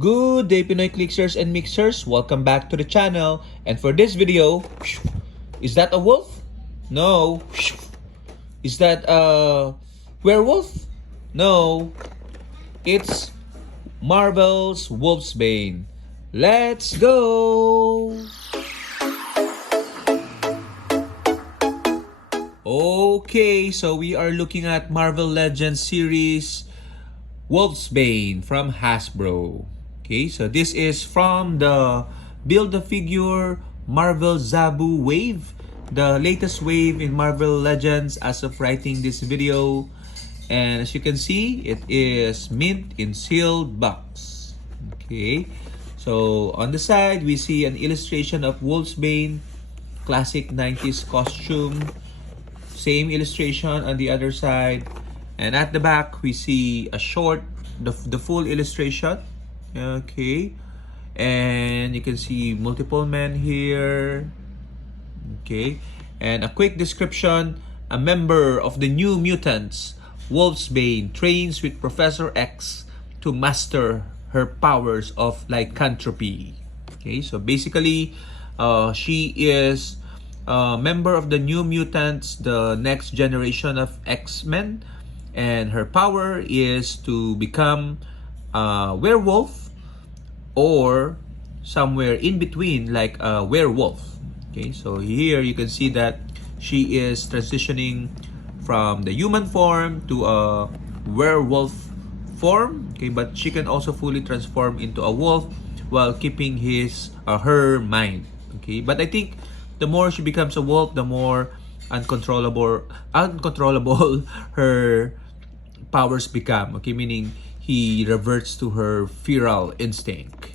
Good day, Pinoy Clixers and Mixers. Welcome back to the channel. And for this video, is that a wolf? No. Is that a werewolf? No. It's Marvel's Wolfsbane. Let's go! Okay, so we are looking at Marvel Legends series Wolfsbane from Hasbro. Okay, so this is from the Build-A-Figure Marvel Zabu wave, the latest wave in Marvel Legends as of writing this video. And as you can see, it is mint in sealed box. Okay, so on the side, we see an illustration of Wolfsbane, classic 90s costume. Same illustration on the other side. And at the back, we see a short, the full illustration. Okay. And you can see multiple men here. Okay. And a quick description. A member of the New Mutants, Wolfsbane, trains with Professor X to master her powers of lycanthropy. Okay. So basically, she is a member of the New Mutants, the next generation of X-Men. And her power is to become a werewolf or somewhere in between, like a werewolf. Okay, so here you can see that she is transitioning from the human form to a werewolf form. Okay, but she can also fully transform into a wolf while keeping her mind. Okay, but I think the more she becomes a wolf, the more uncontrollable her powers become. Okay, meaning he reverts to her feral instinct.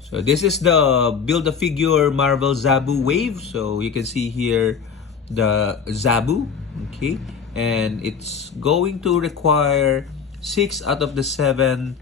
So this is the Build-A-Figure Marvel Zabu wave. So you can see here the Zabu. Okay, and it's going to require 6 out of the 7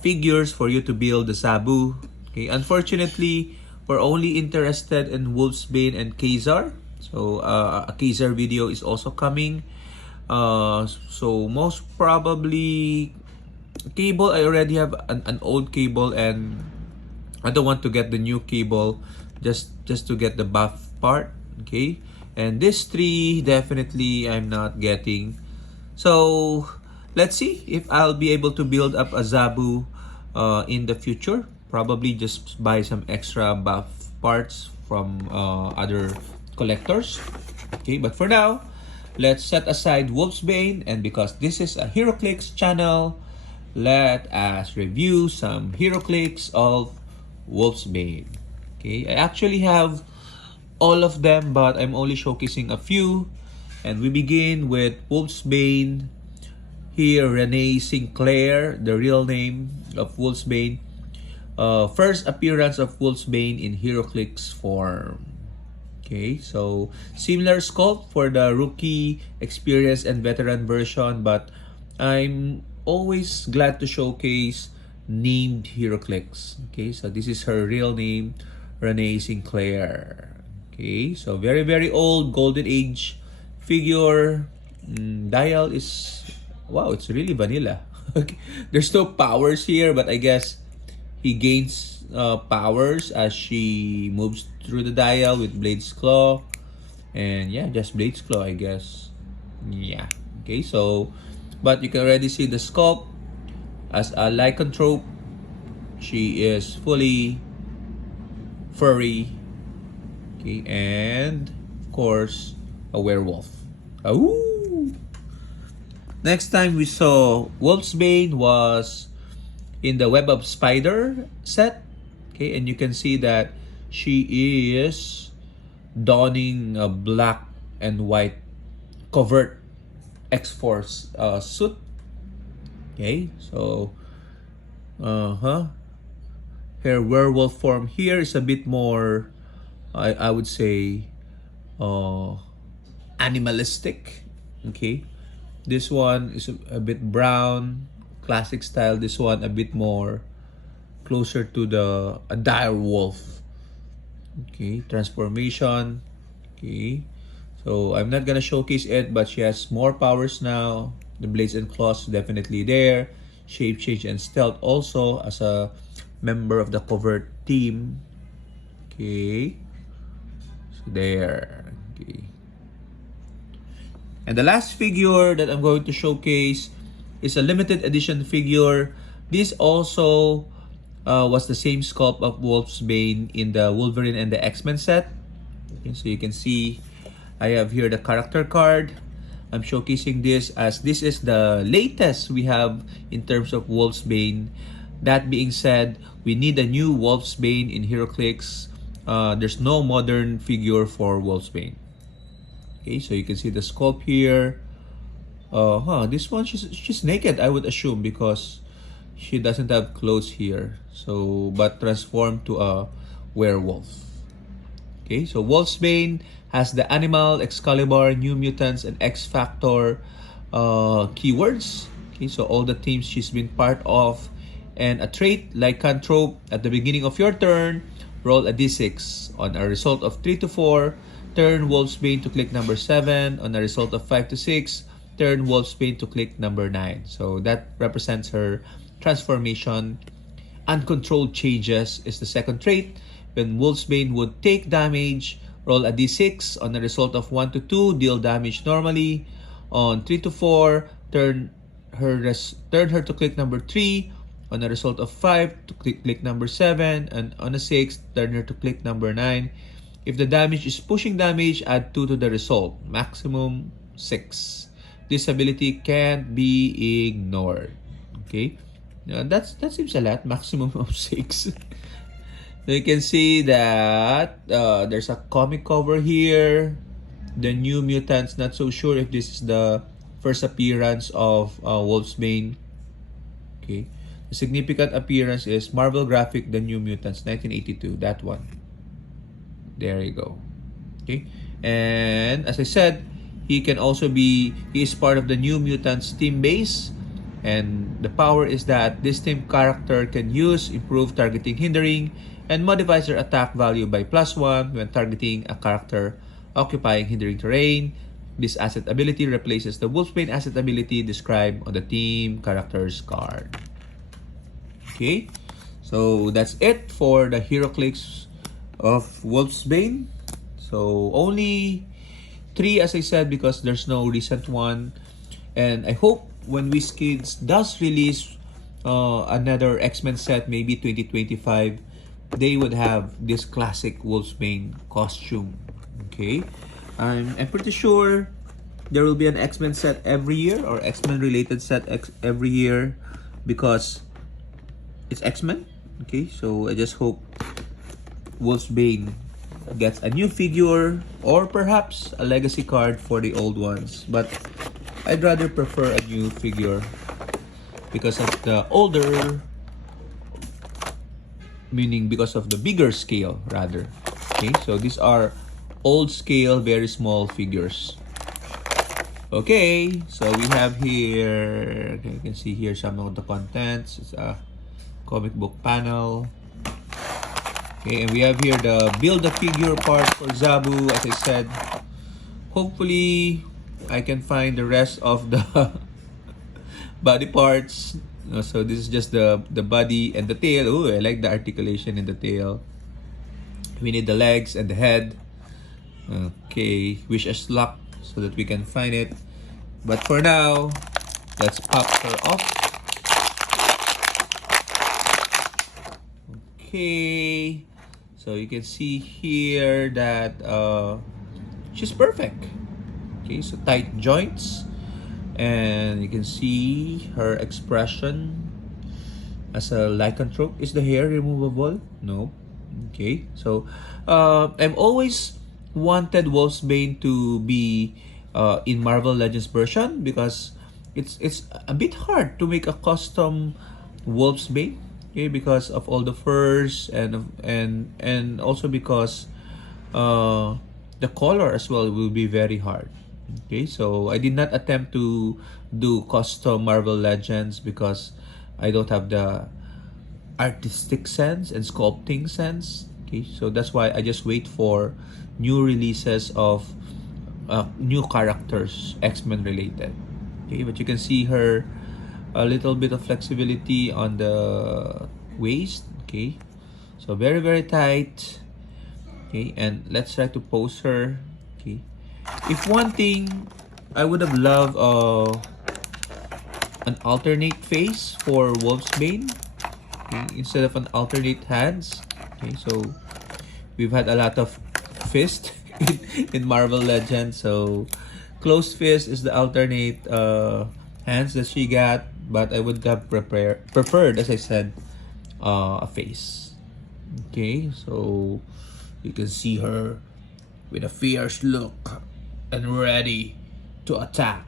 figures for you to build the Zabu. Okay, unfortunately, we're only interested in Wolfsbane and Kazar. So a Kazar video is also coming. So most probably cable, I already have an old cable and I don't want to get the new cable just to get the buff part. Okay, and this 3 definitely I'm not getting. So let's see if I'll be able to build up a Zabu in the future. Probably just buy some extra buff parts from other collectors. Okay, but for now, let's set aside Wolfsbane, and because this is a Heroclix channel, let us review some Heroclix of Wolfsbane. Okay, I actually have all of them, but I'm only showcasing a few. And we begin with Wolfsbane. Here, Renee Sinclair, the real name of Wolfsbane. First appearance of Wolfsbane in Heroclix form. Okay, so similar sculpt for the rookie, experienced, and veteran version, but I'm always glad to showcase named Heroclix. Okay, so this is her real name, Renee Sinclair. Okay, so very old Golden Age figure. Dial is, wow, it's really vanilla. Okay, there's no powers here, but I guess he gains powers as she moves through the dial with Blade's Claw. And yeah, just Blade's Claw, I guess. Yeah. Okay, so, but you can already see the sculpt as a lycanthrope. She is fully furry. Okay, and of course, a werewolf. Ooh! Next time we saw Wolfsbane was in the Web of Spider set. Okay, and you can see that she is donning a black and white covert X-Force suit. Okay, so her werewolf form here is a bit more, I would say, animalistic. Okay, this one is a bit brown, classic style. This one a bit more closer to a dire wolf. Okay, transformation. Okay, so I'm not gonna showcase it, but she has more powers now. The blades and claws definitely there. shape change and stealth also as a member of the covert team. Okay, so there. Okay, and the last figure that I'm going to showcase is a limited edition figure. This also was the same sculpt of Wolfsbane in the Wolverine and the X-Men set. Okay, so you can see I have here the character card. I'm showcasing this as this is the latest we have in terms of Wolfsbane. That being said, we need a new Wolfsbane in Heroclix. There's no modern figure for Wolfsbane. Okay, so you can see the sculpt here. This one she's naked, I would assume, because she doesn't have clothes here. So, but transformed to a werewolf. Okay, so Wolfsbane has the Animal, Excalibur, New Mutants, and X Factor keywords. Okay, so all the teams she's been part of. And a trait, Lycanthrope, at the beginning of your turn, roll a d6. On a result of 3 to 4, turn Wolfsbane to click number 7. On a result of 5 to 6, turn Wolfsbane to click number 9. So that represents her transformation. Uncontrolled changes is the second trait. When Wolfsbane would take damage, roll a d6. On a result of 1 to 2, deal damage normally. On 3 to 4, turn her to click number 3. On a result of 5, to click number 7. And on a 6, turn her to click number 9. If the damage is pushing damage, add 2 to the result. Maximum 6. This ability can't be ignored. Okay? That seems a lot. Maximum of 6. So you can see that there's a comic cover here. The New Mutants, not so sure if this is the first appearance of Wolfsbane. Okay. The significant appearance is Marvel Graphic, The New Mutants, 1982. That one. There you go. Okay. And as I said, he is part of the New Mutants team base. And the power is that this team character can use improved targeting hindering and modifies their attack value by +1 when targeting a character occupying hindering terrain. This asset ability replaces the Wolfsbane asset ability described on the team characters card. Okay, so that's it for the Heroclix of Wolfsbane. So only 3 as I said because there's no recent one. And I hope when WizKids does release another X-Men set, maybe 2025, they would have this classic Wolfsbane costume. Okay, I'm pretty sure there will be an X-Men set every year or X-Men related set every year because it's X-Men. Okay, so I just hope Wolfsbane gets a new figure or perhaps a legacy card for the old ones, but I'd rather prefer a new figure because of the older, meaning because of the bigger scale rather. Okay, so these are old scale, very small figures. Okay, so we have here, okay, you can see here some of the contents. It's a comic book panel. Okay, and we have here the build a figure part for Zabu. As I said, hopefully I can find the rest of the body parts. So this is just the body and the tail. Oh, I like the articulation in the tail. We need the legs and the head. Okay, wish us luck so that we can find it. But for now, let's pop her off. Okay, so you can see here that she's perfect. Okay, so tight joints, and you can see her expression as a lycanthrope. Is the hair removable? No. Okay, so I've always wanted Wolfsbane to be in Marvel Legends version because it's a bit hard to make a custom Wolfsbane. Okay, because of all the furs and also because the color as well will be very hard. Okay, so I did not attempt to do custom Marvel Legends because I don't have the artistic sense and sculpting sense. Okay, so that's why I just wait for new releases of new characters, X-Men related. Okay, but you can see her a little bit of flexibility on the waist. Okay, so very very tight. Okay, and let's try to pose her. Okay, if one thing I would have loved an alternate face for Wolfsbane, okay, instead of an alternate hands. Okay, so we've had a lot of fist in Marvel Legends, so closed fist is the alternate hands that she got, but I would have preferred, as I said, a face. Okay, so you can see her with a fierce look and ready to attack.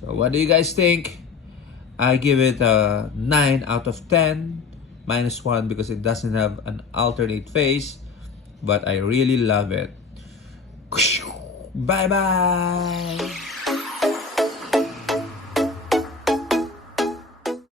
So what do you guys think? I give it a 9 out of 10, -1 because it doesn't have an alternate face, but I really love it. Bye bye.